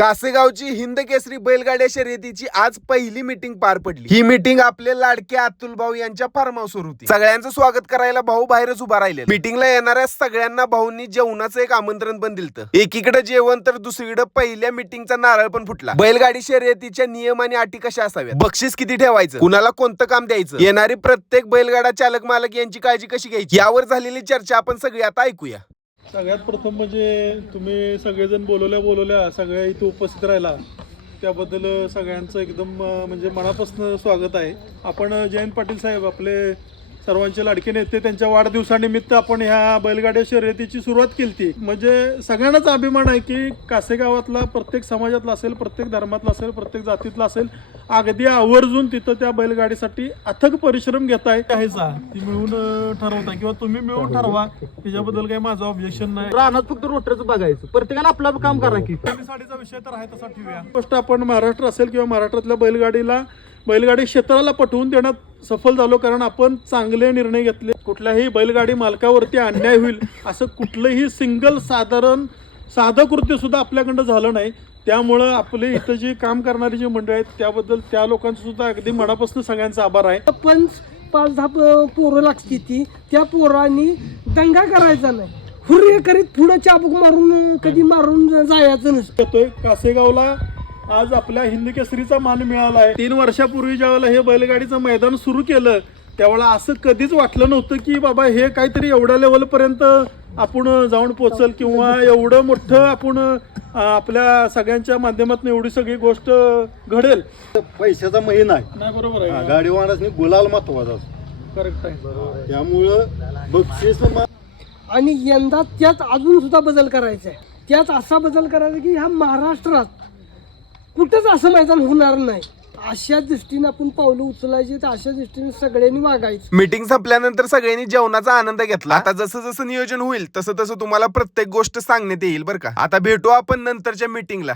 कासेगावची हिंद केसरी बैलगाड्या शर्यतीची आज पहिली मीटिंग पार पडली। ही मीटिंग आपले लाडके अतुल भाऊ यांच्या फार्म हाऊसवर होती। सगळ्यांचं स्वागत करायला भाऊ बाहेरच उभा राहिले। मीटिंगला येणाऱ्या सगळ्यांना भाऊंनी जेवणाचं एक आमंत्रण पण दिलं। एकीकडे जेवण तर दुसरीकडे पहिल्या मीटिंगचा नारळ पण फुटला। बैलगाडी शर्यतीच्या नियम आणि अटी कशा असाव्यात, बक्षीस किती ठेवायचं, कुणाला कोणतं काम द्यायचं, येणारी प्रत्येक बैलगाडा चालक मालक यांची काळजी कशी घ्यायची, यावर झालेली चर्चा आपण सगळी आता ऐकूया। सगळ्यात प्रथम म्हणजे तुम्ही सगळेजण बोलवल्या सगळ्या इथे उपस्थित राहिला त्याबद्दल सगळ्यांचं एकदम म्हणजे मनापासून स्वागत आहे। आपण जयंत पाटील साहेब आपले सर्वांचे लाडके नेते त्यांच्या वाढदिवसानिमित्त आपण ह्या बैलगाड्या शर्यतीची सुरुवात केली। म्हणजे सगळ्यांनाच अभिमान आहे की कासेगावातला प्रत्येक समाजातला असेल, प्रत्येक धर्मातला असेल, प्रत्येक जातीतला असेल, अगदी आवर्जून तिथं त्या बैलगाडीसाठी अथक परिश्रम घेताय। ती मिळून ठरवता किंवा तुम्ही मिळून ठरवा, त्याच्याबद्दल काही माझं ऑब्जेक्शन नाही। रानात फक्त रोटरचं बघायचं, प्रत्येकानं आपलं आपलं काम करा की साडीचा विषय तर आहे तसा ठेवूया। गोष्ट आपण महाराष्ट्र असेल किंवा महाराष्ट्रातल्या बैलगाडी क्षेत्राला पटवून देण्यात सफल झालो, कारण आपण चांगले निर्णय घेतले। कुठल्याही बैलगाडी मालकावरती अन्याय होईल असं कुठलंही साधं कृत्य सुद्धा आपल्याकडं झालं नाही। त्यामुळं आपले इथं जी काम करणारी जी मंडळी आहेत त्याबद्दल त्या लोकांचं सुद्धा अगदी मनापासून सगळ्यांचा आभार आहे। पण 5-10 पोरं लागती ती, त्या पोरांनी दंगा करायचा नाही, हुर्रे करीत पुढं चाबूक मारून कधी मारून जायचं नसतं। कासेगावला आज आपल्या हिंद केसरीचा मान मिळाला आहे। 3 वर्षापूर्वी ज्यावेळेला हे बैलगाडीचं मैदान सुरू केलं त्यावेळेला असं कधीच वाटलं नव्हतं की बाबा हे काहीतरी एवढ्या लेवलपर्यंत आपण जाऊन पोहोचल किंवा एवढं मोठं आपण आपल्या सगळ्यांच्या माध्यमातून एवढी सगळी गोष्ट घडेल। पैशाचा महिना नाही बरोबर आहे, गाडीवानाच गुलाल महत्वाचा करेक्ट आहे। त्यामुळं बक्षीस आणि यंदा त्यात अजून सुद्धा बदल करायचा आहे। त्यात असा बदल करायचा की ह्या महाराष्ट्रात कुठंच असं मैदान होणार नाही, अशा दृष्टीने आपण पावलं उचलायची, तर अशा दृष्टीने सगळ्यांनी वागायचं। मीटिंग संपल्यानंतर सगळ्यांनी जेवणाचा आनंद घेतला। आता जसं जसं नियोजन होईल तसं तसं तुम्हाला प्रत्येक गोष्ट सांगण्यात येईल बरं का। आता भेटू आपण नंतरच्या मीटिंगला।